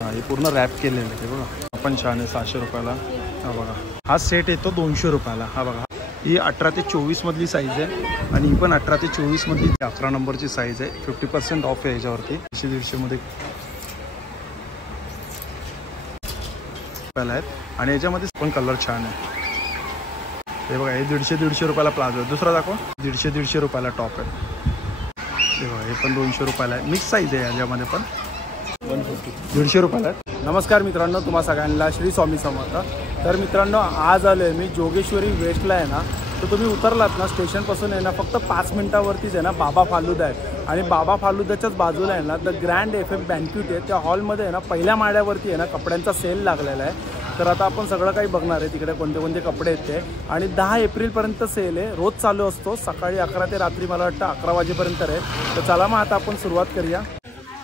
हे पूर्ण रॅप केलेलं आहे बघा. आपण छान आहे 600 रुपयाला. हा बघा, हा सेट येतो 200 रुपयाला. हा बघा, ही 18 ते 24 मधली साईज आहे आणि ही पण 18 ते 24 मधली 11 नंबरची साईज आहे. 50% ऑफ आहे याच्यावरती. 150 मध्ये आहेत आणि याच्यामध्ये पण कलर छान आहे. हे बघा, हे 150 रुपयाला प्लाझो आहे. दुसरा दाखवा. 150 रुपयाला टॉप आहे. हे बघा, हे पण 200 रुपयाला आहे. मिक्स साईज आहे याच्यामध्ये पण. 150 रुपयाला आहे. नमस्कार मित्रांनो, तुम्हा सगळ्यांना श्री स्वामी समर्थ. तर मित्रांनो, आज आलो आहे मी जोगेश्वरी वेस्टला आहे ना. तर तुम्ही उतरलात ना स्टेशनपासून आहे ना, फक्त 5 मिनटावरतीच आहे ना बाबा फालुदा आहे. आणि बाबा फालुदाच्याच बाजूला आहे ना द ग्रँड एफ बँक्वेट आहे. त्या हॉलमध्ये आहे ना पहिल्या माळ्यावरती आहे ना कपड्यांचा सेल लागलेला आहे. तर आता आपण सगळं काही बघणार आहे तिकडे कोणते कोणते कपडे आहेत ते. आणि 10 एप्रिलपर्यंत सेल आहे. रोज चालू असतो. सकाळी 11 ते रात्री मला वाटतं 11 वाजेपर्यंत आहे. तर चला मग आता आपण सुरुवात करूया.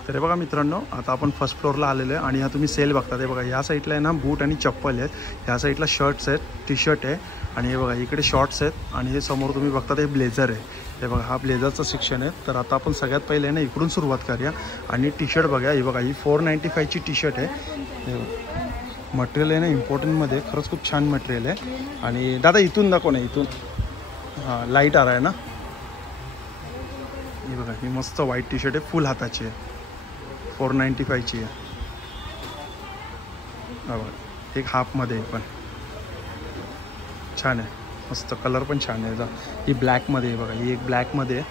तर हे बघा मित्रांनो, आता आपण फर्स्ट फ्लोअरला आलेलो आहे आणि ह्या तुम्ही सेल बघता. हे बघा, ह्या साईडला आहे ना बूट आणि चप्पल आहेत. ह्या साईडला शर्ट्स आहेत, टी शर्ट आहे आणि हे बघा इकडे शॉर्ट्स आहेत. आणि हे समोर तुम्ही बघता ते ब्लेझर आहे. हे बघा, हा ब्लेझरचं सेक्शन आहे. तर आता आपण सगळ्यात पहिले आहे ना इकडून सुरुवात करूया. आणि टी शर्ट बघा, ही बघा, ही 495ची टी शर्ट आहे. मटेरियल आहे ना इम्पॉर्टंटमध्ये, खरंच खूप छान मटेरियल आहे. आणि दादा इथून दाखव ना, इथून. हां, लाईट आ रहा आहे ना. हे बघा, ही मस्त व्हाईट टी शर्ट आहे, फुल हाताची आहे. 495ची आहे. हा बघा, एक हाफमध्ये आहे पण छान आहे. मस्त कलर पण छान आहे. ही ब्लॅकमध्ये आहे बघा, ही एक ब्लॅकमध्ये आहे.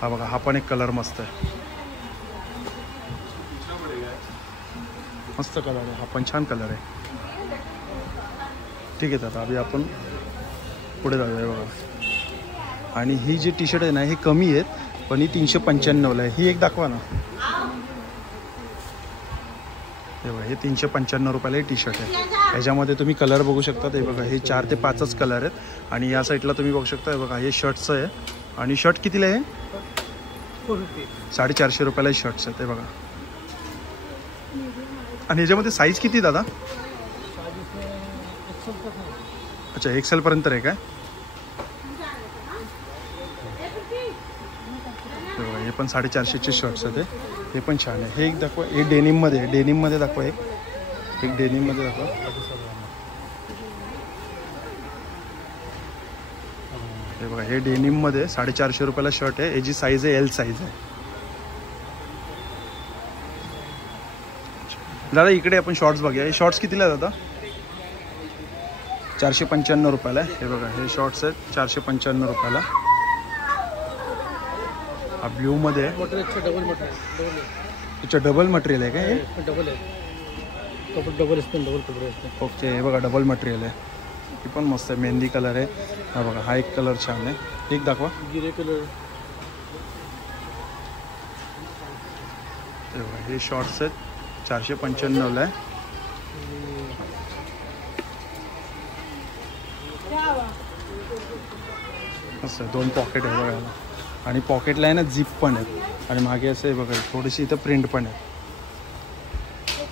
हा बघा, हा पण एक कलर मस्त आहे, मस्त कलर आहे. हा पण छान कलर आहे. ठीक आहे दादा, अभि आपण पुढे जाऊया. बघा, आणि ही जी टी शर्ट आहे ना, ही कमी आहेत पण ही 395ला आहे. ही एक दाखवा ना. हे बघा, हे 395 रुपयाला ही टी शर्ट आहे. ह्याच्यामध्ये तुम्ही कलर बघू शकता. हे बघा, हे 4 ते 5च कलर आहेत. आणि या साईडला तुम्ही बघू शकता. हे बघा, हे शर्टचं आहे. आणि शर्ट कितीला आहे? 450 रुपयाला हे शर्ट्स आहेत. हे बघा, आणि ह्याच्यामध्ये साईज किती दादा? अच्छा, एक्सेल पर्यंत आहे काय? हे पण 450चे शर्ट्स आहेत. हे पण छान आहे. हे एक दाखवा. हे डेनिममध्ये आहे. डेनिममध्ये दाखवा. एक डेनिममध्ये दाखवा. हे बघा, हे डेनिममध्ये 450 रुपयाला शर्ट आहे. याची साईज आहे, एल साईज आहे. दादा इकडे आपण शॉर्ट्स बघूया. हे शॉर्ट्स कितीला आहे दादा? 495 रुपयाला आहे. हे बघा, हे शॉर्ट्स आहेत 495 रुपयाला. हा ब्ल्यूमध्ये आहे. अच्छा, डबल मटेरियल आहे का हे? डबल आहे, डबल असते, डबल कपडे असते. ओके, हे बघा, डबल मटेरियल आहे. ही पण मस्त आहे, मेहंदी कलर आहे. हा बघा, हा एक कलर छान आहे. एक दाखवा. गिरे कलर. हे बघा, हे शॉर्ट्स आहेत 495ला आहे. मस्त, 2 पॉकेट आहे बघा. आणि पॉकेटला आहे ना झिप पण आहे. आणि मागे असं आहे बघा, थोडीशी इथं प्रिंट पण आहे.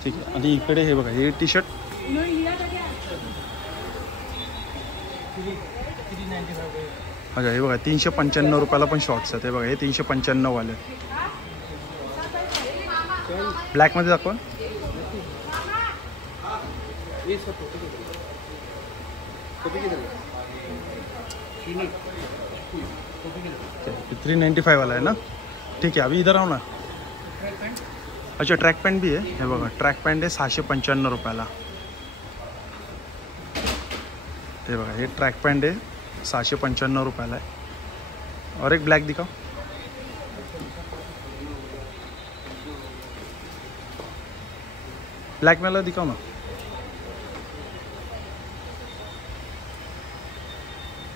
ठीक आहे. आणि इकडे हे बघा, हे टी शर्ट. अच्छा, हे बघा 395 रुपयाला पण शॉर्ट्स आहेत. हे बघा, हे 395 वाले. ब्लॅकमध्ये दाखवा. 395 वाला आहे ना. ठीक आहे, अभी इधर आओ ना. अच्छा, ट्रॅक पॅन्ट भी आहे. हे बघा, ट्रॅक पॅन्ट आहे 695 रुपयाला. हे बघा, हे ट्रॅक पॅन्ट आहे 695 रुपयाला आहे. और एक ब्लॅक दिखाओ. ब्लॅक मला दिखाओ ना.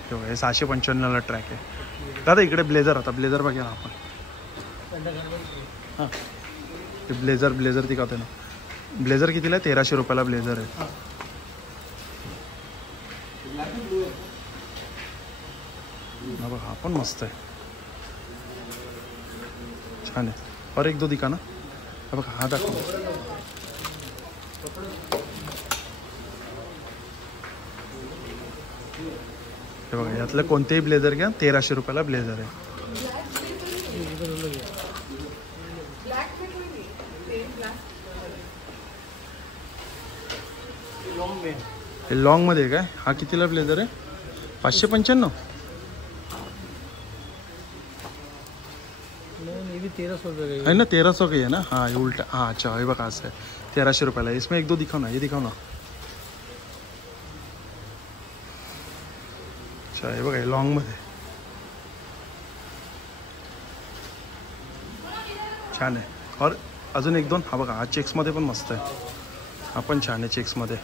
हे बघा, हे 695ला ट्रॅक आहे. दादा इकडे ब्लेझर होता, ब्लेझर बघा ना आपण. हां, ते ब्लेझर दिखावते ना. ब्लेझर कितीला आहे? 1300 रुपयाला ब्लेझर आहे. हा बघा, हा पण मस्त आहे, छान आहे. और एक दो दिखा ना. हा बघा, हा दाखव. हे बघा, यातलं कोणतेही ब्लेझर घ्या, 1300 रुपयाला ब्लेझर आहे. हे लॉंगमध्ये आहे काय? हा कितीला ब्लेझर आहे? 595. है ना, 1300 का है ना. हाँ ये उल्टा. हाँ अच्छा ये बघा असं आहे 1300 रुपयाला. इसमें एक दो दिखाओ ना, ये दिखाओ ना. अच्छा हे बघा लॉंगमध्ये छान आहे. और अजून एक दोन. हा बघा हा चेक्समध्ये पण मस्त आहे. हा पण छान आहे चेक्समध्ये.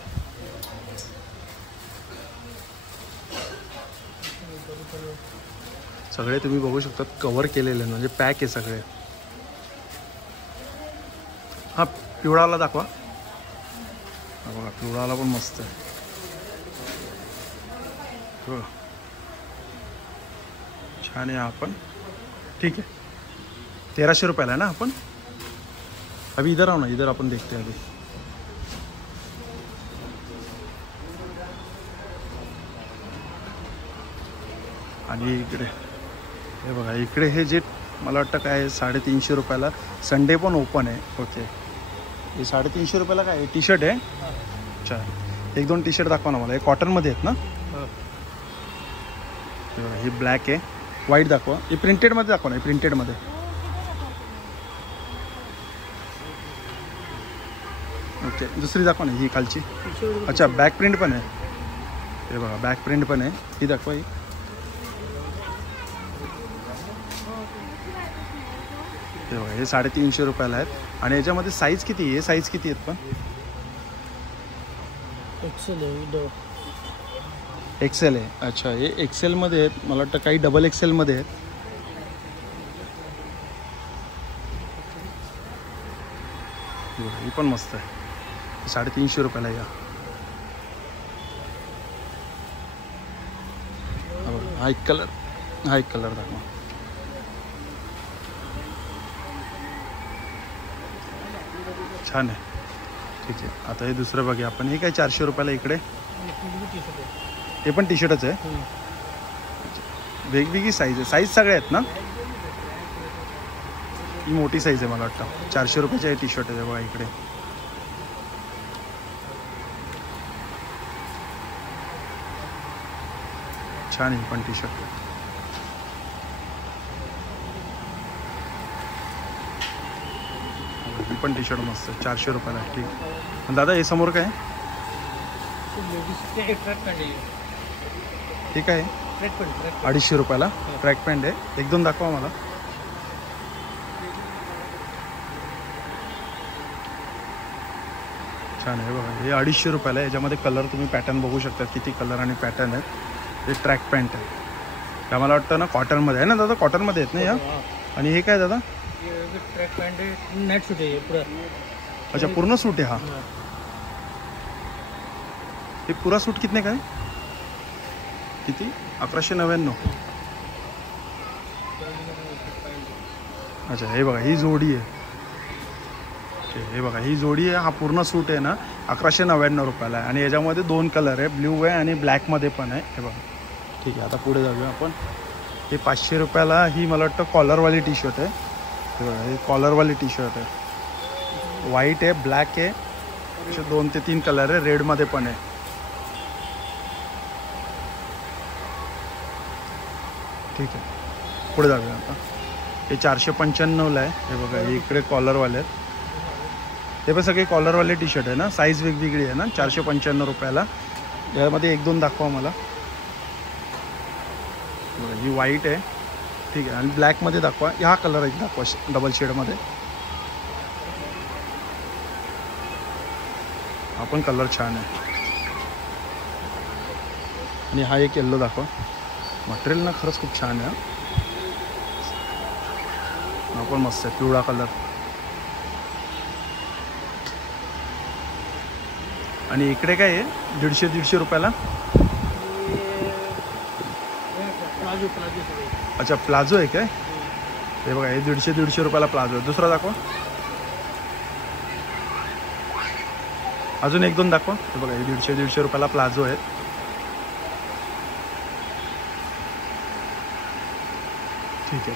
सगळे तुम्ही बघू शकता कव्हर केलेले म्हणजे पॅक आहे सगळे. हा पिवळाला दाखवा. हा बघा पिवळाला पण मस्त आहे. छान आहे हा पण. ठीक आहे 1300 रुपयाला आहे ना. आपण अभी इधर आओ ना, इधर अपन देखते हैं अभी. आणि इकडे हे बघा इकडे हे जे मला वाटतं काय 350 रुपयाला. संडे पण ओपन आहे. ओके हे 350 रुपयाला काय टी शर्ट आहे. अच्छा एक दोन टी शर्ट दाखवा ना मला. हे कॉटनमध्ये आहेत ना. हे बघा ही ब्लॅक आहे. व्हाईट दाखवा. हे प्रिंटेडमध्ये दाखवा ना. हे प्रिंटेडमध्ये. ओके दुसरी दाखवा ना ही खालची. अच्छा बॅक प्रिंट पण आहे. हे बघा बॅक प्रिंट पण आहे. ही दाखवा. ही हे बघा हे 350 रुपयाला आहेत. आणि याच्यामध्ये साईज किती आहे? साईज किती आहेत पण? एक्सेल आहे. अच्छा हे एक्सेलमध्ये आहेत. मला वाटतं काही डबल एक्सेलमध्ये आहेत. ही पण मस्त आहे. 350 रुपयाला या. हा एक कलर. हा एक कलर दाखवा. छान आहे. ठीक आहे आता हे दुसरं बघूया आपण. हे काय 400 रुपयाला इकडे. हे पण टी शर्टच आहे. वेगवेगळी साईज आहे. साईज सगळे आहेत ना. ही मोठी साईज आहे मला वाटतं. 400 रुपयाचे हे टी शर्ट आहे बघा इकडे. छान आहे पण टी शर्ट. ही पण टी शर्ट मस्त आहे 400 रुपयाला. ठीक. दादा हे समोर काय? ठीक आहे 250 रुपयाला ट्रॅक पॅन्ट आहे. एक दोन दाखवा मला. छान आहे बघा हे 250 रुपयाला. याच्यामध्ये कलर तुम्ही पॅटर्न बघू शकता किती कलर आणि पॅटर्न आहेत. हे ट्रॅक पॅन्ट आहे. त्या मला वाटतं ना कॉटनमध्ये आहे ना दादा. कॉटनमध्ये आहेत ना या. आणि हे काय दादा? ट्रॅक पॅन्ट नेट सूट आहे पुरा. अच्छा पूर्ण सूट आहे हा. हे पुरा सूट कितने काय? किती? 1199. अच्छा हे बघा ही जोडी आहे. हे बघा ही जोडी आहे. हा पूर्ण सूट आहे ना 1199 रुपयाला आहे. आणि याच्यामध्ये दोन कलर आहे. ब्ल्यू आहे आणि ब्लॅकमध्ये पण आहे. हे बघा. ठीक आहे आता पुढे जाऊया आपण. हे 500 रुपयाला ही मला वाटतं कॉलरवाली टी शर्ट आहे. हे बघा हे कॉलरवाली टी शर्ट आहे. व्हाईट आहे ब्लॅक आहे. असे 2 ते 3 कलर आहे. रेडमध्ये पण आहे. ठीक आहे पुढे जाऊया आता. हे 495ला आहे. हे बघा हे इकडे कॉलरवाले आहेत. हे पण सगळे कॉलरवाले टी शर्ट आहे ना. साईज वेगवेगळी आहे ना. 495 रुपयाला. यामध्ये एक दोन दाखवा मला. ही व्हाईट आहे. ठीक आहे आणि ब्लॅकमध्ये दाखवा. हा कलर एक दाखवा डबल शेडमध्ये. हा पण कलर छान आहे. आणि हा एक येल्लो दाखवा. मटेरियल ना खरंच खूप छान आहे. हा पण मस्त आहे पिवळा कलर. आणि इकडे काय आहे 150 रुपयाला. अच्छा प्लाझो आहे काय? हे बघा हे 150 रुपयाला प्लाझो आहे. दुसरा दाखवा. अजून एक दोन दाखवा. हे बघा हे 150 रुपयाला प्लाझो आहे. ठीक आहे.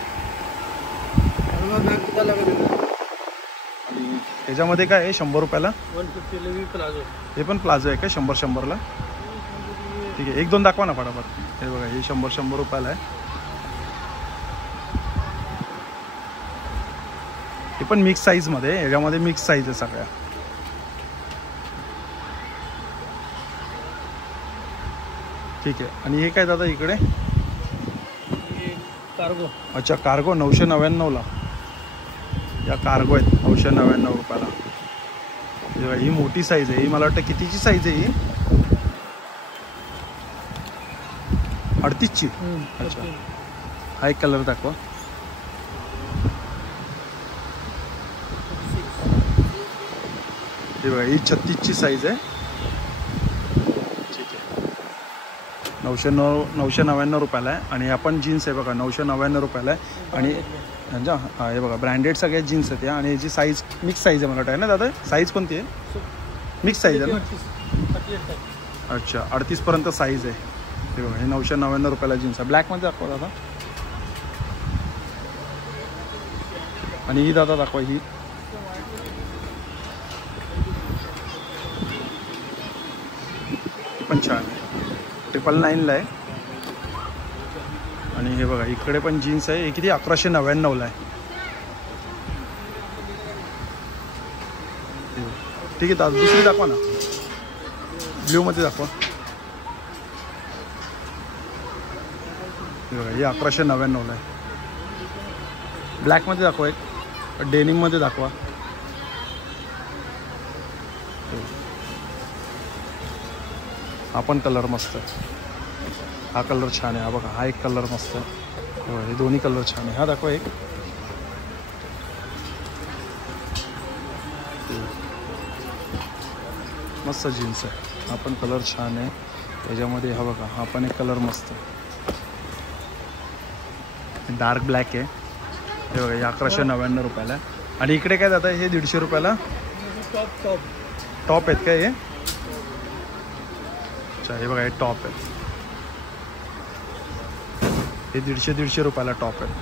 आणि हे याच्यामध्ये काय आहे 100 रुपयाला? 150 प्लाझो. हे पण प्लाझो आहे का 100-100ला? ठीक आहे, 1-2 दाखवा ना फटाफट. हे बघा, हे 100-100 रुपयाला आहे. हे पण मिक्स साईजमध्ये, याच्यामध्ये मिक्स साईज आहे सगळ्या. ठीक आहे. आणि हे काय दादा इकडे? कार्गो. अच्छा, कार्गो 999ला. या कार्गो आहेत 999 रुपयाला. ही मोठी साईज आहे. ही मला वाटतं कितीची साईज आहे ही? 38ची. अच्छा, हा एक कलर दाखवा. हे बघा, ही 36ची साईज आहे. ठीक आहे, 999 रुपयाला आहे. आणि आपण जीन्स आहे बघा 999 रुपयाला आहे. आणि हा हे बघा, ब्रँडेड सगळ्या जीन्स आहेत या. आणि याची साईज मिक्स साईज आहे मला वाटतं, आहे ना दादा? साईज कोणती आहे? मिक्स साईज आहे ना? अच्छा, 38पर्यंत साईज आहे. हे बघा, हे 999 रुपयाला जीन्स आहे. ब्लॅकमध्ये दाखवा दादा. आणि ही दादा दाखवा. ही पण छान आहे, 999ला आहे. आणि हे बघा, इकडे पण जीन्स आहे. हे किती? 1199ला आहे. ठीक आहे दादा, दुसरी दाखवा ना, ब्ल्यूमध्ये दाखवा. हे बघा, हे 1199ला आहे. ब्लॅकमध्ये दाखवा, एक डेनिममध्ये दाखवा. हा पण कलर मस्त आहे. हा कलर छान आहे. हा बघा, हा एक कलर मस्त आहे. हे दोन्ही कलर छान आहे. हा दाखवा एक. मस्त जीन्स आहे. हा पण कलर छान आहे. त्याच्यामध्ये हा बघा, हा पण एक कलर मस्त आहे. डार्क ब्लॅक आहे. हे बघा, हे 1199 रुपयाला आहे. आणि इकडे काय जातं? हे 150 रुपयाला टॉप आहेत काय हे? अच्छा, हे बघा, हे टॉप आहे. हे 150 रुपयाला टॉप आहे.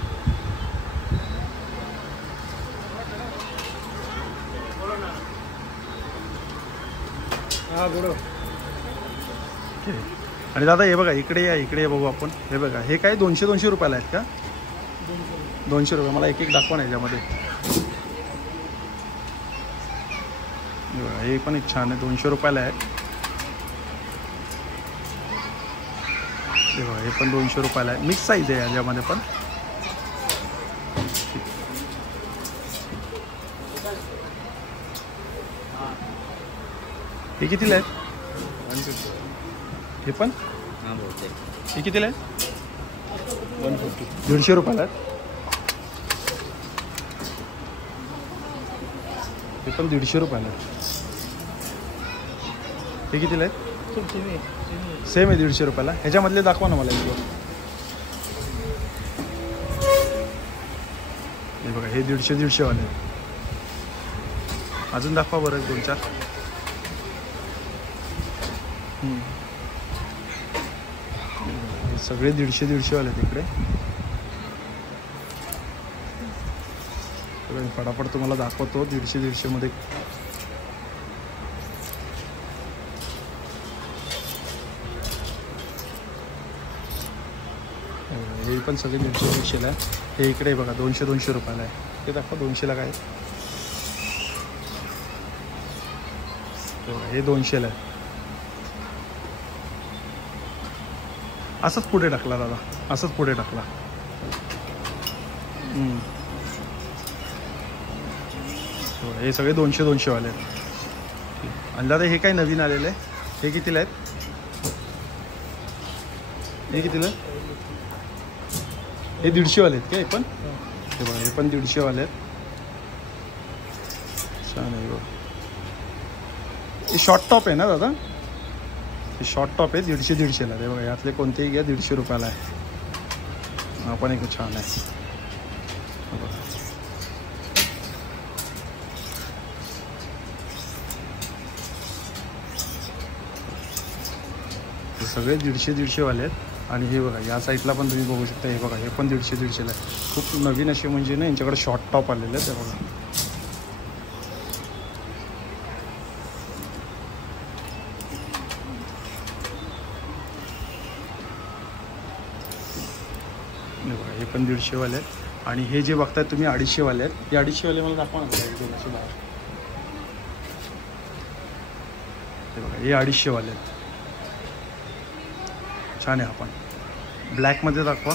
हा बरोबर. आणि दादा हे बघा, इकडे या, इकडे बघू आपण. हे बघा, हे काय 200 रुपयाला आहेत का? 200 रुपये. मला एक एक दाखवा ना याच्यामध्ये. हे पण एक छान आहे, 200 रुपयाला आहे. हे बघा, हे पण 200 रुपयाला आहे. मिक्स साईज आहे याच्यामध्ये पण. हे कितीला आहेत? 150. हे पण हे कितीला आहे? 150. 150 रुपयाला आहेत. हे पण 150 रुपयाला आहे. हे कितीला आहेत? सेम आहे 150 रुपयाला. ह्याच्यामधले दाखवा ना मला एक. हे बघा, हे 150 वाले. अजून दाखवा बरं 2-4. हे सगळे 150 वाले तिकडे. फटाफट तुम्हाला दाखवतो 150 मध्ये. हे पण सगळे 150 आहे. हे इकडे बघा 200 रुपयाला आहे. ते दाखवा 200ला काय. हे 200ला आहे. असंच पुढे टाकला दादा, असंच पुढे टाकला. हे सगळे 200 वाले आहेत. आणि दादा हे काय नवीन आलेलं आहे? हे कितीला आहेत? हे कितीला आहे? हे 150 वाले आहेत का? हे पण हे बघा, हे पण 150 वाले आहेत. छान आहे बघा. हे शॉर्ट टॉप आहे ना दादा? हे शॉर्ट टॉप आहे 150ला. ते बघा, यातले कोणतेही घ्या 150 रुपयाला आहे. हा पण एक छान आहे. हे सगळे 150 वाले आहेत. आणि हे बघा, या साईडला पण तुम्ही बघू शकता. हे बघा, हे पण 150ला आहे. खूप नवीन असे म्हणजे ना यांच्याकडे शॉर्ट टॉप आलेले आहेत. ते बघा, हे बघा हे पण 150 वाले आहेत आणि हे जे बघताय तुम्ही 250 वाले आहेत. हे 250 वाले मला दाखवा ना दोनशे बाहेर. हे बघा हे 250 वाले आहेत. छान आहे. आपण ब्लॅकमध्ये दाखवा.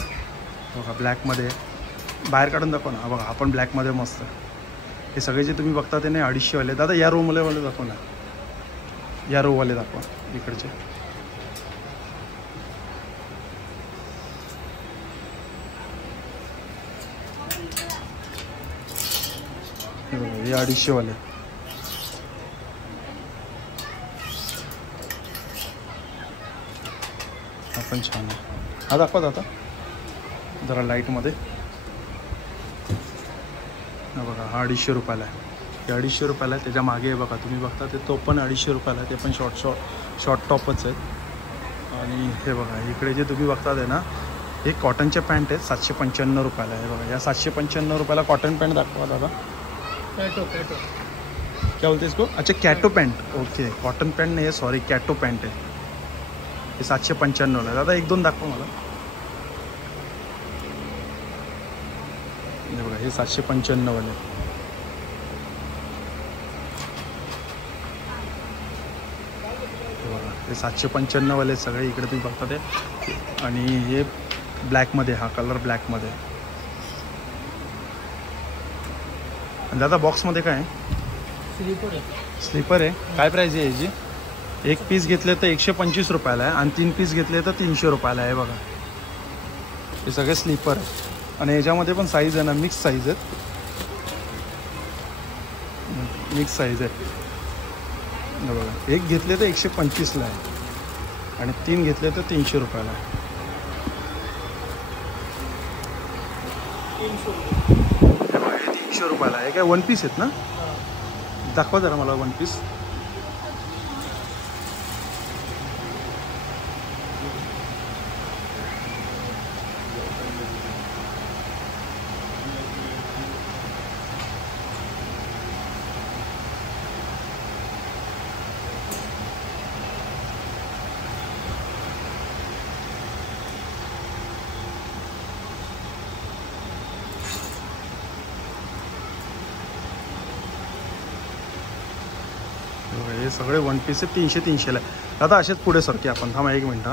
बघा ब्लॅकमध्ये बाहेर काढून दाखवा ना. बघा आपण ब्लॅकमध्ये मस्त. हे सगळे जे तुम्ही बघता ते नाही 250 वाले. दादा या रोवाले दाखवा ना. या रोवाले दाखवा इकडचे. हे बघा हे 250 वाले. हा पण छान आहे. हा दाखवा आता जरा लाईटमध्ये. हा बघा हा 250 रुपयाला आहे. हे 250 रुपयाला आहे. त्याच्या मागे बघा तुम्ही बघता ते तो पण 250 रुपयाला आहे. ते पण शॉर्ट टॉपच आहेत. आणि हे बघा इकडे जे तुम्ही बघतात आहे ना हे कॉटनचे पॅन्ट आहेत 795 रुपयाला आहे. बघा या 795 रुपयाला कॉटन पॅन्ट दाखवा दादा. कॅटो क्या बोलते इसको? अच्छा कॅटो पॅन्ट. ओके कॉटन पॅन्ट नाही आहे सॉरी कॅटो पॅन्ट आहे. हे 795 आहे. दादा 1-2 दाखवा मला. हे बघा हे 795 वाले. हे बघा हे 795 वाले सगळे इकडे तुम्ही बघता ते. आणि हे ब्लॅकमध्ये हा कलर ब्लॅकमध्ये. आणि दादा बॉक्समध्ये काय आहे? स्लीपर आहे. काय प्राईज आहे याची? 1 पीस घेतले तर 125 रुपयाला आहे आणि 3 पीस घेतले तर 300 रुपयाला आहे. बघा हे सगळे स्लीपर आहे. आणि याच्यामध्ये पण साईज आहे ना मिक्स साईज आहेत. मिक्स साईज आहे. बघा 1 घेतले तर 125ला आहे आणि 3 घेतले तर 300 रुपयाला आहे. 300 रुपयाला आहे. काय 1 पीस आहेत ना? दाखवा जरा मला 1 पीस. हे सगळे 1 पीस आहे 300-300ला आहे. दादा असेच पुढे सरके आपण. थांबा 1 मिनिट.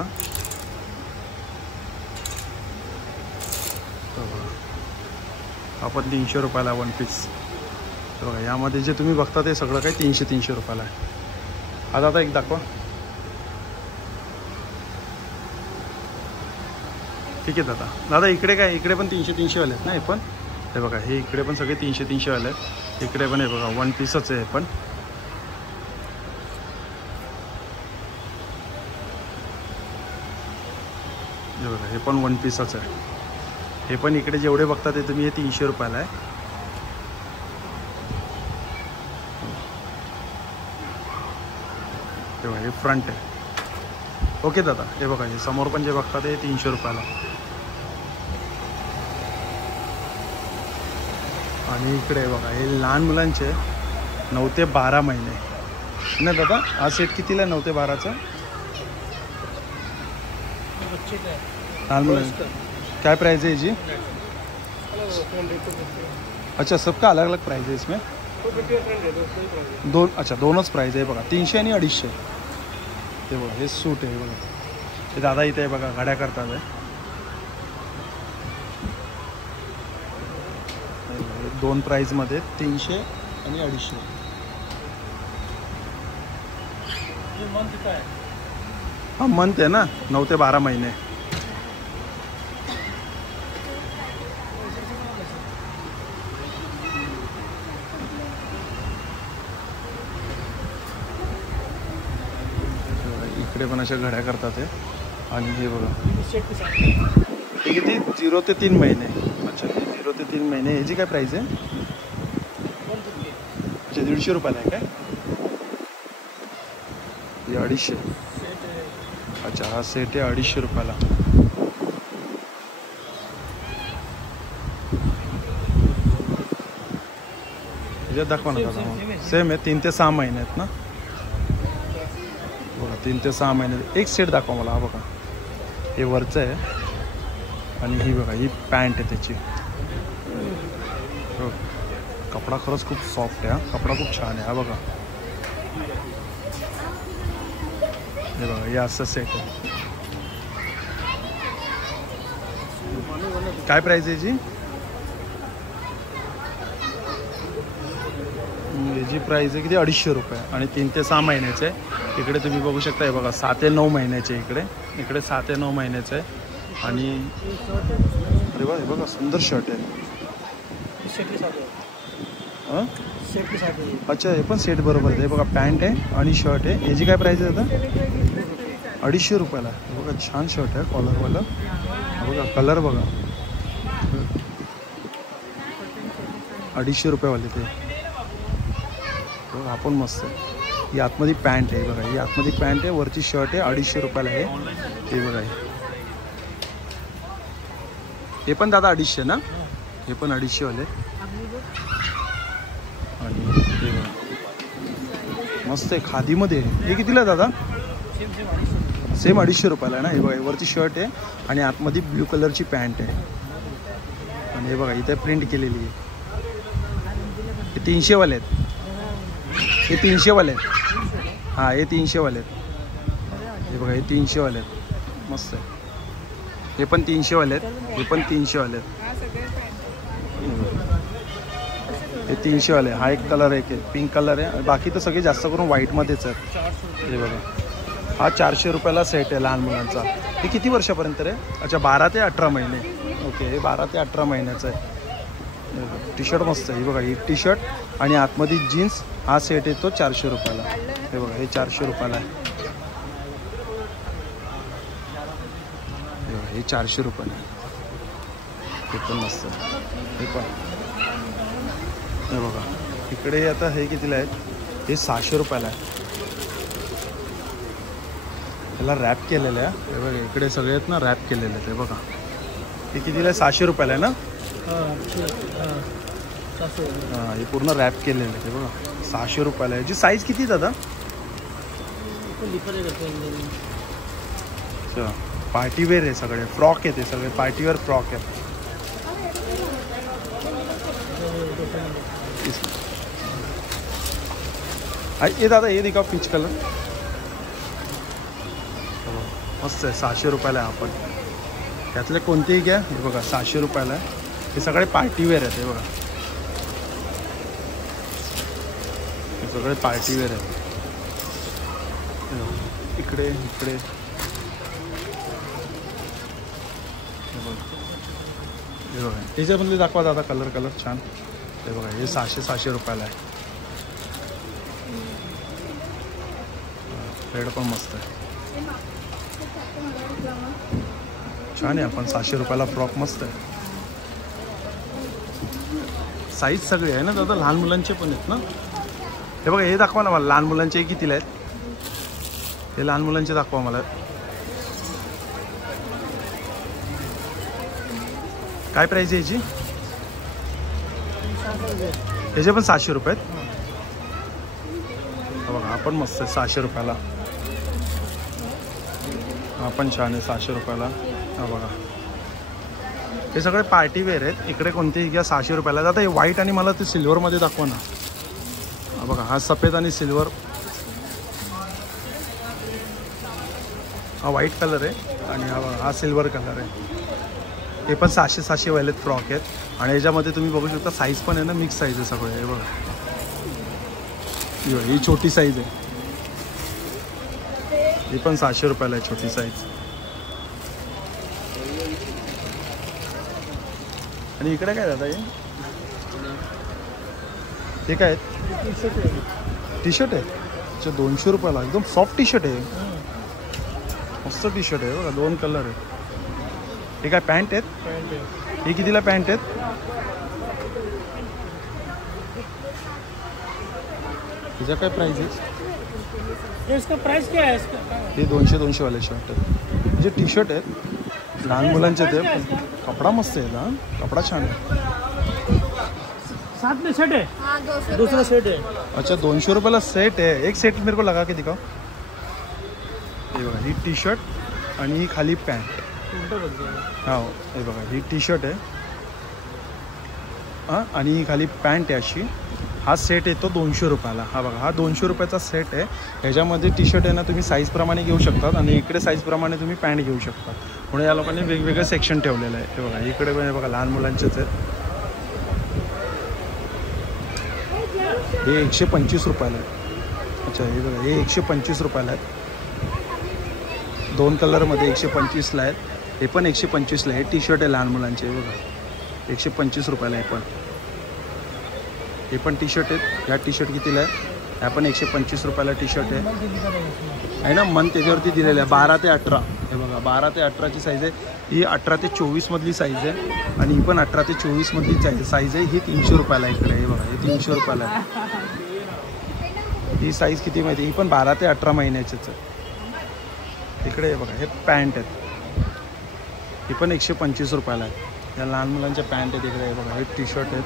आपण 300 रुपयाला 1 पीस. बघा यामध्ये जे तुम्ही बघता ते सगळं काही 300-300 रुपयाला आहे. हा दादा एक दाखवा. ठीक आहे दादा. दादा इकडे काय? इकडे पण 300-300 वाले आहेत ना हे पण. हे बघा हे इकडे पण सगळे 300-300 वाले आहेत. इकडे पण हे बघा 1 पीसच आहे हे पण. हे बघा हे पण 1 पीसच आहे. हे पण इकडे जेवढे बघता ते तुम्ही हे 300 रुपयाला आहे. हे बघा हे फ्रंट आहे. ओके दादा. हे बघा हे समोर पण जे बघता ते 300 रुपयाला. आणि इकडे बघा हे लहान मुलांचे 9 ते 12 महिने ना दादा. हा सेट कितीला आहे 9 ते 12चा? लहान मुलांचं क्या प्राइस है जी? अच्छा सबका अलग अलग प्राइस है इसमें. अच्छा दोनच प्राइस आहे बघा 300 आणि 250. ते बघा हे सूट आहे. बघा हे दादा इथे आहे बघा गाड्या करतात आहे. 2 प्राइसमध्ये 300 आणि 250. हा मंथ आहे ना 9 ते 12 महिने. इकडे पण अशा घड्या करतात आहे. आणि हे बघा हे किती 0 ते 3 महिने. अच्छा 0 ते 3 महिने. याची काय प्राईस आहे? अच्छा 150 रुपयाला आहे काय? हे 250. अच्छा हा सेट आहे 250 रुपयाला. ह्याच्यात दाखवा ना दादा. सेम आहे 3 ते 6 महिने आहेत ना. बघा 3 ते 6 महिने. एक सेट दाखवा मला. हा बघा हे वरचं आहे आणि ही बघा ही पॅन्ट आहे त्याची. हो, कपडा खरंच खूप सॉफ्ट आहे हा. कपडा खूप छान आहे हा बघा. हे बघा हे असं सेट आहे. काय प्राईस आहे याची? याची प्राईस आहे किती 250 रुपये आणि 3 ते 6 महिन्याचे आहे. इकडे तुम्ही बघू शकता हे बघा 6 ते 9 महिन्याचे. इकडे 6 ते 9 महिन्याचे आहे. आणि अरे वा हे बघा सुंदर शर्ट आहे. हां अच्छा हे पण सेट बरोबर आहे. हे बघा पॅन्ट आहे आणि शर्ट आहे. याची काय प्राईस आहे आता? 250 रुपयाला. हे बघा छान शर्ट आहे कॉलरवाला. बघा कलर बघा 250 रुपयावाले ते. बघा आपण मस्त आहे. ही आतमध्ये पॅन्ट आहे बघा. ही आतमध्ये पॅन्ट आहे वरची शर्ट आहे 250 रुपयाला आहे. हे बघा हे पण दादा 250 ना? हे पण 250 वाले. आणि हे बघा मस्त आहे खादीमध्ये. हे कितीला आहे दादा? सेम 250 रुपयाला आहे ना. हे बघा वरची शर्ट आहे आणि आतमध्ये ब्ल्यू कलरची पॅन्ट आहे. आणि हे बघा इथे प्रिंट केलेली आहे. हे 300 वाले आहेत. हे 300 वाले आहेत. हां हे 300 वाले आहेत. हे बघा हे 300 वाले आहेत. मस्त आहे. हे पण 300 वाले आहेत. हे पण 300 वाले आहेत. हे 300 वाले. हा एक कलर आहे पिंक कलर आहे. बाकी तर सगळे जास्त करून व्हाईटमध्येच आहेत. हे बघा हा 400 रुपयाला सेट आहे लहान मुलांचा. हे किती वर्षापर्यंत आहे? अच्छा 12 ते 18 महिने. ओके हे 12 ते 18 महिन्याचं आहे. टी शर्ट मस्त आहे. हे बघा ही टी शर्ट आणि आतमध्ये जीन्स हा सेट येतो 400 रुपयाला. हे बघा हे 400 रुपयाला आहे. हे बघा हे 400 रुपयाला आहे. हे पण मस्त आहे. हे पण हे बघा इकडे आता हे कितीला आहेत? हे 600 रुपयाला आहे. त्याला रॅप केलेलं आहे. हे बघा इकडे सगळे आहेत ना रॅप केलेले आहेत. हे बघा हे कितीला आहे? 600 रुपयाला आहे ना? हां हे पूर्ण रॅप केलेलं आहे. हे बघा 600 रुपयाला आहे. याची साईज किती दादा? अच्छा पार्टीवेअर आहे सगळे. फ्रॉक आहे ते सगळे पार्टीवेअर फ्रॉक आहे. ये दादा ये दिखाओ पीच कलर. मस्त आहे 600 रुपयाला आहे. आपण त्यातले कोणतेही घ्या. हे बघा 600 रुपयाला आहे. हे सगळे पार्टीवेअर आहेत. हे बघा हे सगळे पार्टीवेअर आहेत. इकडे इकडे हे बघा त्याच्यामधले दाखवा दादा कलर छान. हे बघा हे 600 रुपयाला आहे. रेड पण मस्त आहे छान आहे. आपण 600 रुपयाला फ्रॉक मस्त आहे. साईज सगळे आहे ना दादा? लहान मुलांचे पण आहेत ना? हे बघा हे दाखवा ना मला. लहान मुलांचे कितीला आहेत? हे लहान मुलांचे दाखवा मला. काय प्राईस आहे याची? याचे पण 600 रुपये आहेत. बघा आपण मस्त आहे 600 रुपयाला. हा पण छान आहे 600 रुपयाला. हा बघा हे सगळे पार्टीवेअर आहेत. इकडे कोणतेही घ्या 600 रुपयाला. आता हे व्हाईट आणि मला ते सिल्वरमध्ये दाखवा ना. हा बघा हा सफेद आणि सिल्वर. हा व्हाईट कलर आहे आणि हा सिल्वर कलर आहे. हे पण 600 वालेत फ्रॉक आहेत. आणि याच्यामध्ये तुम्ही बघू शकता साईज पण आहे ना मिक्स साईज आहे सगळे. हे बघा ही छोटी साईज आहे. ही पण 600 रुपयाला आहे छोटी साईज. आणि इकडे काय दादा हे काय टी शर्ट आहे? अच्छा 200 रुपयाला. एकदम सॉफ्ट टी शर्ट आहे. मस्त टी शर्ट आहे बघा 2 कलर आहे. हे काय पॅन्ट आहेत? हे कितीला पॅन्ट आहेत? त्याचा काय प्राइस आहे? इसका प्राइस क्या है इसका? हे 200 वाले शर्ट आहेत. जे टी शर्ट आहेत लहान मुलांचे ते. कपडा मस्त आहे ना. कपडा छान आहे. साथ में सेट है? दूसरा सेट है. अच्छा 200 रुपयाला सेट है. एक सेट मेरे को लगा के दिखाओ. हे बघा ही टी शर्ट आणि ही खाली पॅन्ट. हो हे बघा ही टी शर्ट आहे हां, आणि ही खाली पॅन्ट आहे अशी. हा सेट येतो 200 रुपयाला. हा बघा हा 200 रुपयाचा सेट आहे. ह्याच्यामध्ये टी शर्ट आहे ना तुम्ही साईजप्रमाणे घेऊ शकतात आणि इकडे साईजप्रमाणे तुम्ही पॅन्ट घेऊ शकतात. म्हणून या लोकांनी वेगवेगळं सेक्शन ठेवलेलं आहे. हे बघा इकडे पण हे बघा लहान मुलांचेच आहेत. हे 125 रुपयाला आहे. अच्छा हे बघा हे 125 रुपयाला आहेत. 2 कलरमध्ये 125ला आहेत. हे पण 125ला आहे. टी शर्ट आहे लहान मुलांचे. हे बघा 125 रुपयाला आहे. हे पण टी शर्ट आहेत. ह्या टी शर्ट कितीला आहे? ह्या पण 125 रुपयाला टी शर्ट आहे ना. मन त्याच्यावरती दिलेलं आहे 12 ते 18. हे बघा 12 ते 18ची साईज आहे. ही 18 ते 24 मधली साईज आहे आणि ही पण 18 ते 24 मधली साईज आहे. ही 300 रुपयाला इकडे. हे बघा हे 300 रुपयाला आहे. ही साईज किती माहिती? ही पण 12 ते 18 महिन्याचीच आहे. इकडे हे बघा हे पॅन्ट आहेत. ही पण 125 रुपयाला आहे. या लहान मुलांच्या पॅन्ट आहेत इकडे. हे बघा हे टी शर्ट आहेत.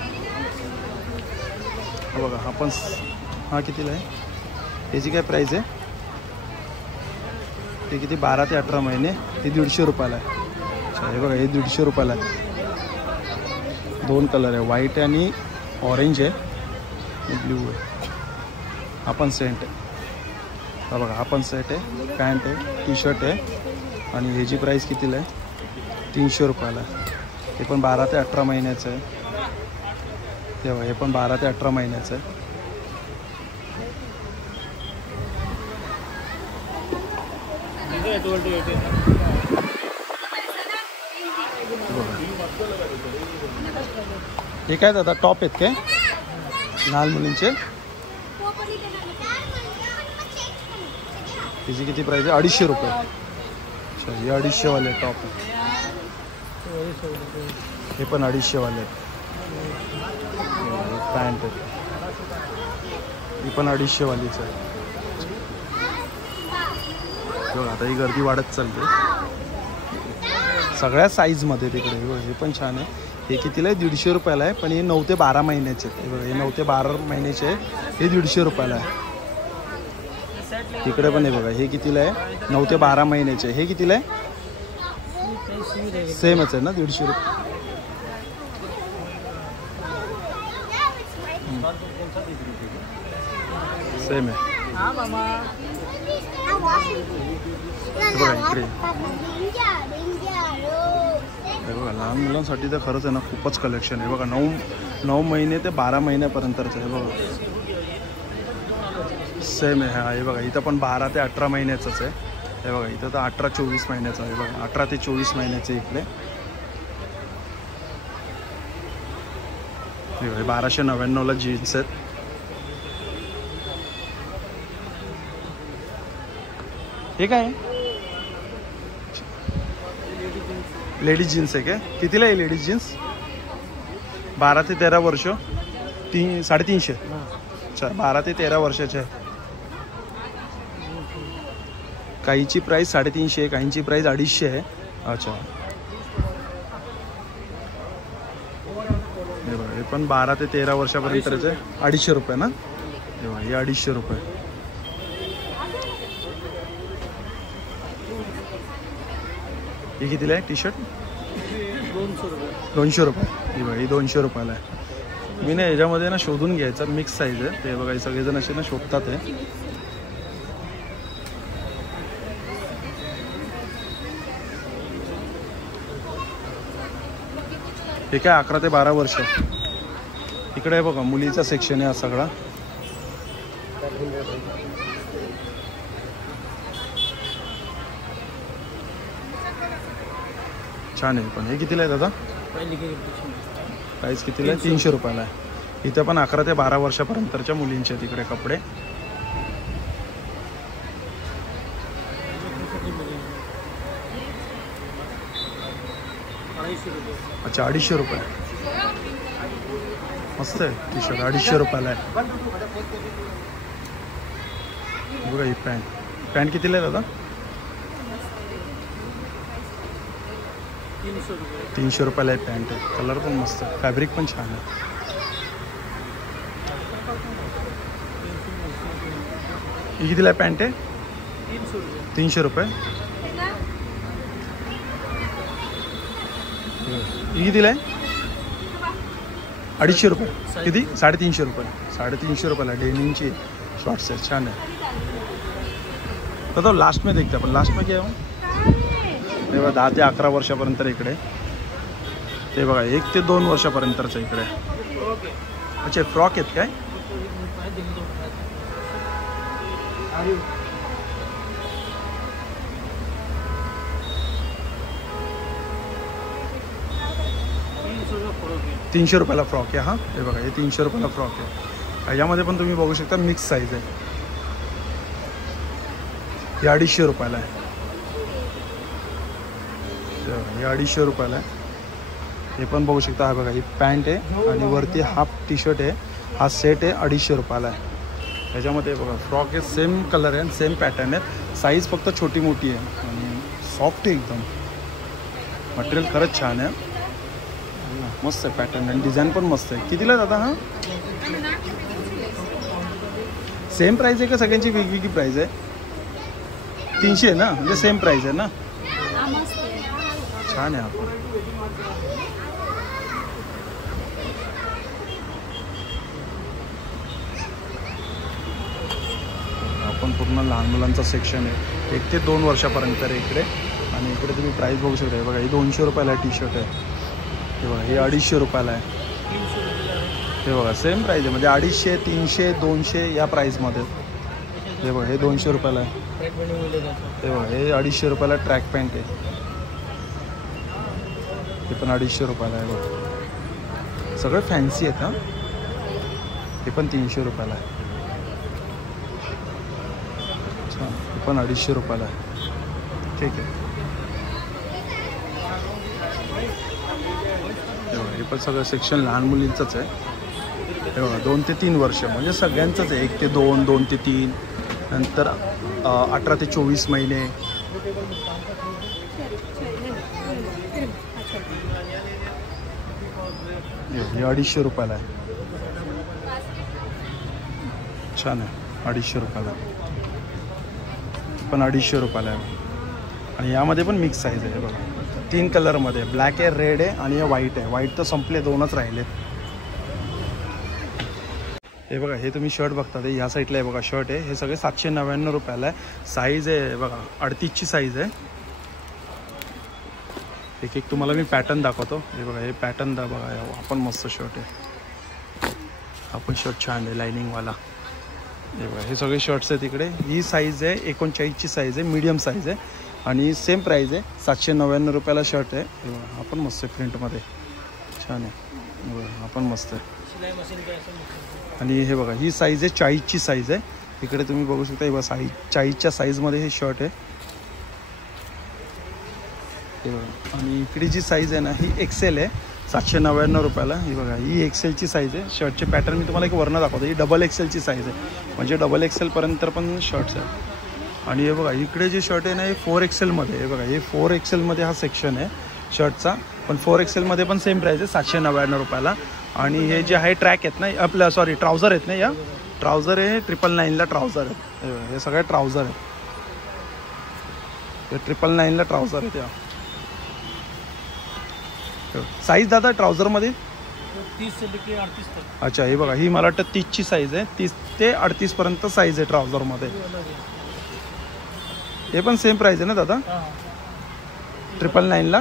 हा बघा हा पण हा कितीला आहे? याची काय प्राईस आहे? ते किती 12 ते 18 महिने. हे 150 रुपयाला आहे. अच्छा हे बघा हे 150 रुपयाला आहे. 2 कलर आहे व्हाईट आणि ऑरेंज आहे आणि ब्ल्यू आहे. हा पण सेंट आहे. हा बघा हा पण सेट आहे. पॅन्ट आहे टी शर्ट आहे आणि ह्याची प्राईस कितीला आहे? 300 रुपयाला आहे. हे पण 12 ते 18 महिन्याचं आहे. तेव्हा हे पण 12 ते 18 महिन्याचं आहे. हे काय दादा टॉप आहेत काय लहान मुलींचे? त्याची किती प्राईस आहे? 250 रुपये. अच्छा हे 250 वाले टॉप आहे. हे पण 250 वाले आहेत. पॅन्ट आहे ही पण 250 वालीच आहे. बघा आता ही गर्दी वाढत चालते सगळ्या साईजमध्ये तिकडे. हे पण छान आहे. हे कितीला आहे? 150 रुपयाला आहे. पण हे 9 ते 12 महिन्याचे आहेत. बघा हे 9 ते 12 महिन्याचे आहे. हे 150 रुपयाला आहे. तिकडे पण आहे बघा हे कितीला आहे? 9 ते 12 महिन्याचे. हे कितीला आहे? सेमच आहे ना 150 रुपये. सेम आहे. बघा इकडे बघा लहान मुलांसाठी तर खरंच आहे ना खूपच कलेक्शन आहे. बघा 9 महिने ते 12 महिन्यापर्यंतचं आहे. बघा सेम आहे. हा हे बघा इथं पण 12 ते 18 महिन्याचंच आहे. हे बघा इथं तर 18-24 महिन्याचं आहे. बघा 18 ते 24 महिन्याचे इकडे. हे 1299ला जीन्स आहेत. हे काय लेडीज जीन्स आहे काय? कितीला आहे लेडीज जीन्स? 12 ते 13 वर्ष. 350. अच्छा 12 ते 13 वर्षाचे आहे. काहीची प्राईस 350 आहे. काहींची प्राईस 250 आहे. अच्छा हे बघा हे पण 12 ते 13 वर्षापर्यंतचे 250 रुपये ना. हे बघा हे 250 रुपये. ही कितीला आहे टी शर्ट? 200 रुपये. ही बघा ही 200 रुपयाला आहे. मी ना ह्याच्यामध्ये ना शोधून घ्यायचा मिक्स साईज आहे. ते बघा हे सगळेजण असे ना शोधतात आहे. हे काय 11 ते 12 वर्ष. इकडे बघा मुलीचा सेक्शन आहे हा सगळा. छान आहे. पण हे कितीला आहे दादा? प्राईस कितीला आहे? 300 रुपयाला आहे. इथं पण 11 ते 12 वर्षापर्यंतच्या मुलींचे तिकडे कपडे. अच्छा 250 रुपये. मस्त आहे टी शर्ट. 250 रुपयाला आहे. बघा ही पॅन्ट कितीला आहे दादा? 300 रुपयाला आहे पॅन्ट आहे. कलर पण मस्त आहे. फॅब्रिक पण छान आहे. ही कितीला आहे पॅन्ट आहे? 300 रुपये. ही कितीला आहे? 250 रुपये. किती? 350 रुपये. 350 रुपयाला डेनिमची शॉर्ट्स आहे. छान आहे. तर तो लास्ट में देखते आपण. लास्ट में काय आहे? हे बघा 10 ते 11 वर्षापर्यंत इकडे. ते बघा 1 ते 2 वर्षापर्यंतचं इकडे. अच्छा फ्रॉक आहेत काय? ₹300 रुपयाला फ्रॉक आहे. हा हे बघा हे 300 रुपयाला फ्रॉक आहे. यामध्ये पण तुम्ही बघू शकता मिक्स साईज आहे. हे 250 रुपयाला आहे. हे 250 रुपयाला आहे. हे पण बघू शकता. हा बघा ही पॅन्ट आहे आणि वरती हाफ टी शर्ट आहे. हा सेट आहे 250 रुपयाला आहे. त्याच्यामध्ये बघा फ्रॉक आहे. सेम कलर आहे, सेम पॅटर्न आहे. साईज फक्त छोटी मोठी आहे आणि सॉफ्ट आहे एकदम. मटेरियल खरंच छान आहे. मस्त आहे पॅटर्न आणि डिझाईन पण मस्त आहे. कितीला दादा? हा सेम प्राईस आहे का सगळ्यांची वेगवेगळी प्राईस आहे? 300 आहे ना, म्हणजे सेम प्राईस आहे ना. छान आहे. आपण पूर्ण लहान मुलांचा सेक्शन आहे. 1 ते 2 वर्षापर्यंत आहे इकडे. आणि इकडे तुम्ही प्राईस बघू शकता. बघा ही 200 रुपयाला टी शर्ट आहे. हे बघा हे 250 रुपयाला आहे. हे बघा सेम प्राईस आहे, म्हणजे 250, 300, 200 या प्राईसमध्ये. हे बघा हे 200 रुपयाला आहे. हे बघा हे 250 रुपयाला ट्रॅक पॅन्ट आहे. हे पण 250 रुपयाला आहे. बघा सगळं फॅन्सी आहेत. हां हे पण 300 रुपयाला आहे. छान. हे पण 250 रुपयाला आहे. ठीक आहे. हे पण सगळं सेक्शन लहान मुलींचंच आहे. हे बघा 2 ते 3 वर्ष म्हणजे सगळ्यांचंच आहे. 1 ते 2, 2 ते 3, नंतर 18 ते 24 महिने. हे 250 रुपयाला आहे. छान आहे. 250 रुपयाला पण 250 रुपयाला आहे. आणि यामध्ये पण मिक्स साईज आहे. बघा 3 कलरमध्ये, ब्लॅक आहे, रेड आहे आणि हे व्हाईट आहे. व्हाईट तर संपले, 2च राहिले. हे बघा हे तुम्ही शर्ट बघता ते ह्या साईडला आहे बघा शर्ट आहे. हे सगळे 799 रुपयाला आहे. साईज आहे बघा 38ची साईज आहे. एक तुम्हाला मी पॅटर्न दाखवतो. हे बघा हे पॅटर्न बघा. आपण मस्त शर्ट आहे. आपण शर्ट छान आहे लायनिंगवाला. हे बघा हे सगळे शर्ट्स आहेत इकडे. ही साईज आहे 39ची साईज आहे. मीडियम साईज आहे आणि सेम प्राईज आहे. 799 रुपयाला शर्ट आहे. हे बघा आपण मस्त आहे प्रिंटमध्ये. छान आहे. बघा आपण मस्त आहे. आणि हे बघा ही साईज आहे 40ची साईज आहे. इकडे तुम्ही बघू शकता. हे बघा 40च्या साईजमध्ये हे शर्ट आहे. हे बघा आणि इकडे जी साईज आहे ना ही एक्सेल आहे 799 रुपयाला. ही बघा ही एक्सेलची साईज आहे. शर्टचे पॅटर्न मी तुम्हाला एक वर्ण दाखवतो. ही डबल एक्सेलची साईज आहे, म्हणजे डबल एक्सेलपर्यंत पण शर्ट्स आहेत. आणि हे बघा इकडे जे शर्ट आहे ना हे 4 एक्सेलमध्ये. हे बघा हे 4 एक्सेलमध्ये हा सेक्शन आहे शर्टचा. पण 4 एक्सेलमध्ये पण सेम प्राईस आहे 799 रुपयाला. आणि हे जे आहे ट्रॅक आहेत ना आपल्या ट्राउझर आहेत ना. या ट्राउझर आहे 999ला ट्राउझर आहेत. हे सगळे ट्राउझर आहेत. हे 999ला ट्राउझर आहेत. या साईज दादा ट्राउझरमध्ये 30 से लेके 38 तक. अच्छा हे बघा ही मला वाटतं 30ची साईज आहे. 30 ते 38पर्यंत साईज आहे ट्राउझरमध्ये. हे पण सेम प्राईस आहे ना दादा 999ला.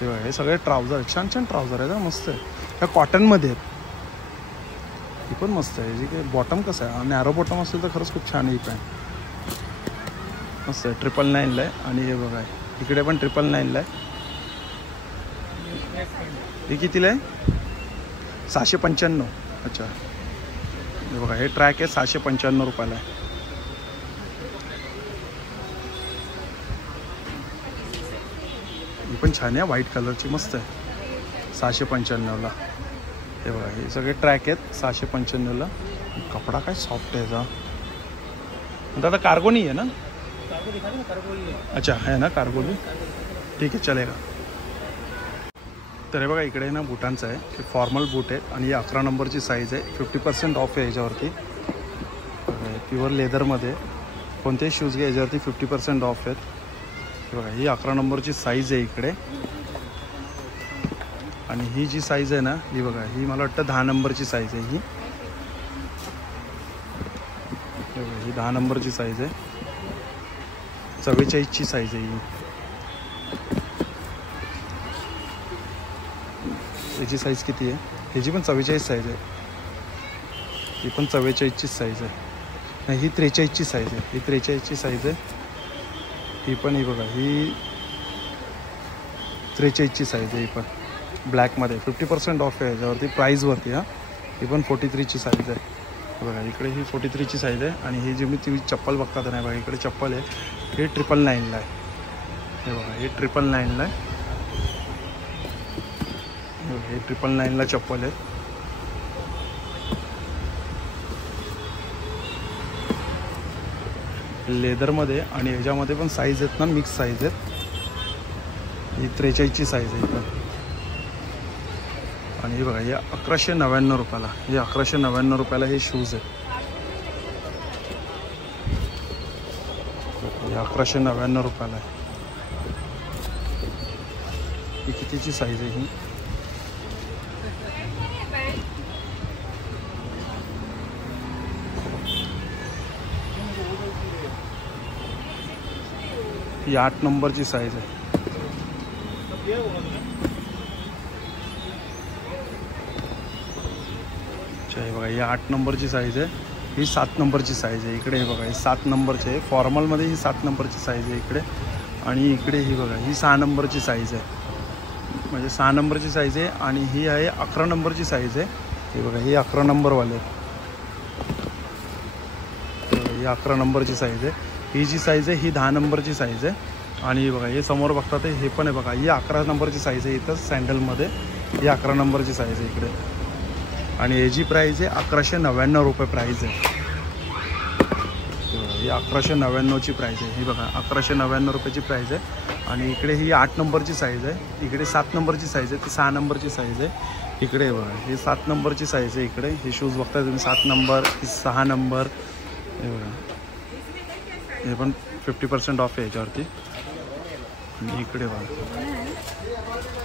हे बघा हे सगळे ट्राउझर छान छान ट्राउझर आहेत. मस्त आहे. ह्या कॉटनमध्ये आहेत. ही पण मस्त आहे. जी काही बॉटम कसं आहे नॅरो बॉटम असेल तर खरंच खूप छान आहे. ही पॅन्ट मस्त आहे. 999ला आहे. आणि हे बघा इकडे पण 999ला आहे. हे कितीला आहे? 695. अच्छा हे बघा हे ट्रॅक आहे 695 रुपयाला आहे. ही पण छान आहे व्हाईट कलरची मस्त आहे 695ला. हे बघा हे सगळे ट्रॅक आहेत 695ला. कपडा काय सॉफ्ट आहे याचा. दादा कार्गो नाही आहे ना? अच्छा आहे ना कार्गो भी. ठीक आहे चलेगा. तर हे बघा इकडे ना बुटांचं आहे. हे फॉर्मल बूट आहेत आणि 11 नंबरची साईज आहे. 50% ऑफ आहे याच्यावरती. प्युअर लेदरमध्ये कोणतेही शूज घ्या याच्यावरती 50% ऑफ आहेत. हे बघा ही 11 नंबरची साईज आहे इकडे. आणि ही जी साईज आहे ना ही बघा, ही मला वाटतं 10 नंबरची साईज आहे. ही 10 नंबरची साईज आहे. 44ची साईज आहे ही. याची साईज किती आहे? ह्याची पण 44 साईज आहे. ही पण 44ची साईज आहे. नाही, ही 43ची साईज आहे. ही 43ची साईज आहे. ही पण ही बघा, ही 43ची साईज आहे. ही पण ब्लॅकमध्ये 50% ऑफ आहे याच्यावरती प्राईजवरती. हां, ही पण 43ची साईज आहे. बघा इकडे ही 43ची साईज आहे. आणि ही जी मी ती चप्पल बघता तर नाही बघा, इकडे चप्पल आहे. हे 999ला आहे. हे बघा, हे 999ला आहे. हे 999ला चप्पल आहे. लेदरमध्ये आणि ह्याच्यामध्ये पण साईज आहेत ना, मिक्स साईज आहेत. ही 43ची साईज आहे पण. आणि हे बघा, हे 1199 रुपयाला. हे 1199 रुपयाला हे शूज आहेत. हे 1199 रुपयाला आहे. ही कितीची साईज आहे? ही 8 नंबरची साईज आहे. अच्छा, हे बघा, ही 8 नंबरची साईज आहे. ही 7 नंबरची साईज आहे. इकडे हे बघा, ही 7 नंबरची आहे. फॉर्मलमध्ये ही 7 नंबरची साईज आहे इकडे. आणि इकडे ही बघा, ही 6 नंबरची साईज आहे. म्हणजे 6 नंबरची साईज आहे. आणि ही आहे 11 नंबरची साईज आहे. हे बघा, ही 11 नंबरवाले. ही 11 नंबरची साईज आहे. ही जी साईज आहे ही 10 नंबरची साईज आहे. आणि बघा, हे समोर बघता ते हे पण आहे बघा, ही 11 नंबरची साईज आहे. इथं सँडलमध्ये ही 11 नंबरची साईज आहे इकडे. आणि याची प्राईज आहे 1199 रुपये प्राईज आहे. ही 1199ची प्राईज आहे. ही बघा, 1199 रुपयाची प्राईज आहे. आणि इकडे ही 8 नंबरची साईज आहे. इकडे 7 नंबरची साईज आहे. ती 6 नंबरची साईज आहे. इकडे बघा, ही 7 नंबरची साईज आहे. इकडे हे शूज बघताय तुम्ही, 7 नंबर, 6 नंबर. हे बघा, हे पण 50% ऑफ आहे याच्यावरती. आणि इकडे बघा,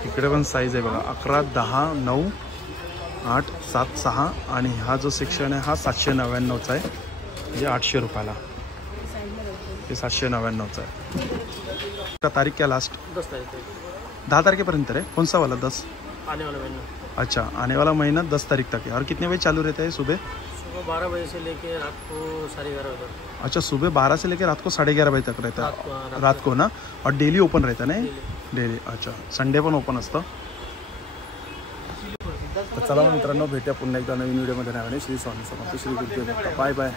इकडे पण साईज आहे बघा, 11, 10, 9, 8, 7, 6. आणि हा जो सेक्शन आहे हा 799चा आहे. म्हणजे 800 रुपयाला. हे 799चा आहे. का तारीख क्या लास्ट? 10 तारीख. 10 तारीखेपर्यंत है. कौन सा वाला? 10 आने वाला महीना. अच्छा, आने वाला महीना 10 तारीख तक है. और कितने बजे चालू रहता है? सुबह 12 बजे से लेके रात को 11:30 बजे तक. अच्छा, सुबह 12 से लेकर रात को 11:30 बजे तक रहता है. रात को ना. और डेली ओपन रहता है ना? डेली. अच्छा, संडे पण ओपन असतं. तर चला मित्रांनो, भेटूया पुन्हा एकदा नवीन व्हिडिओमध्ये. नाही श्री स्वामी समर्थ, श्री गुरुदेव. Bye bye.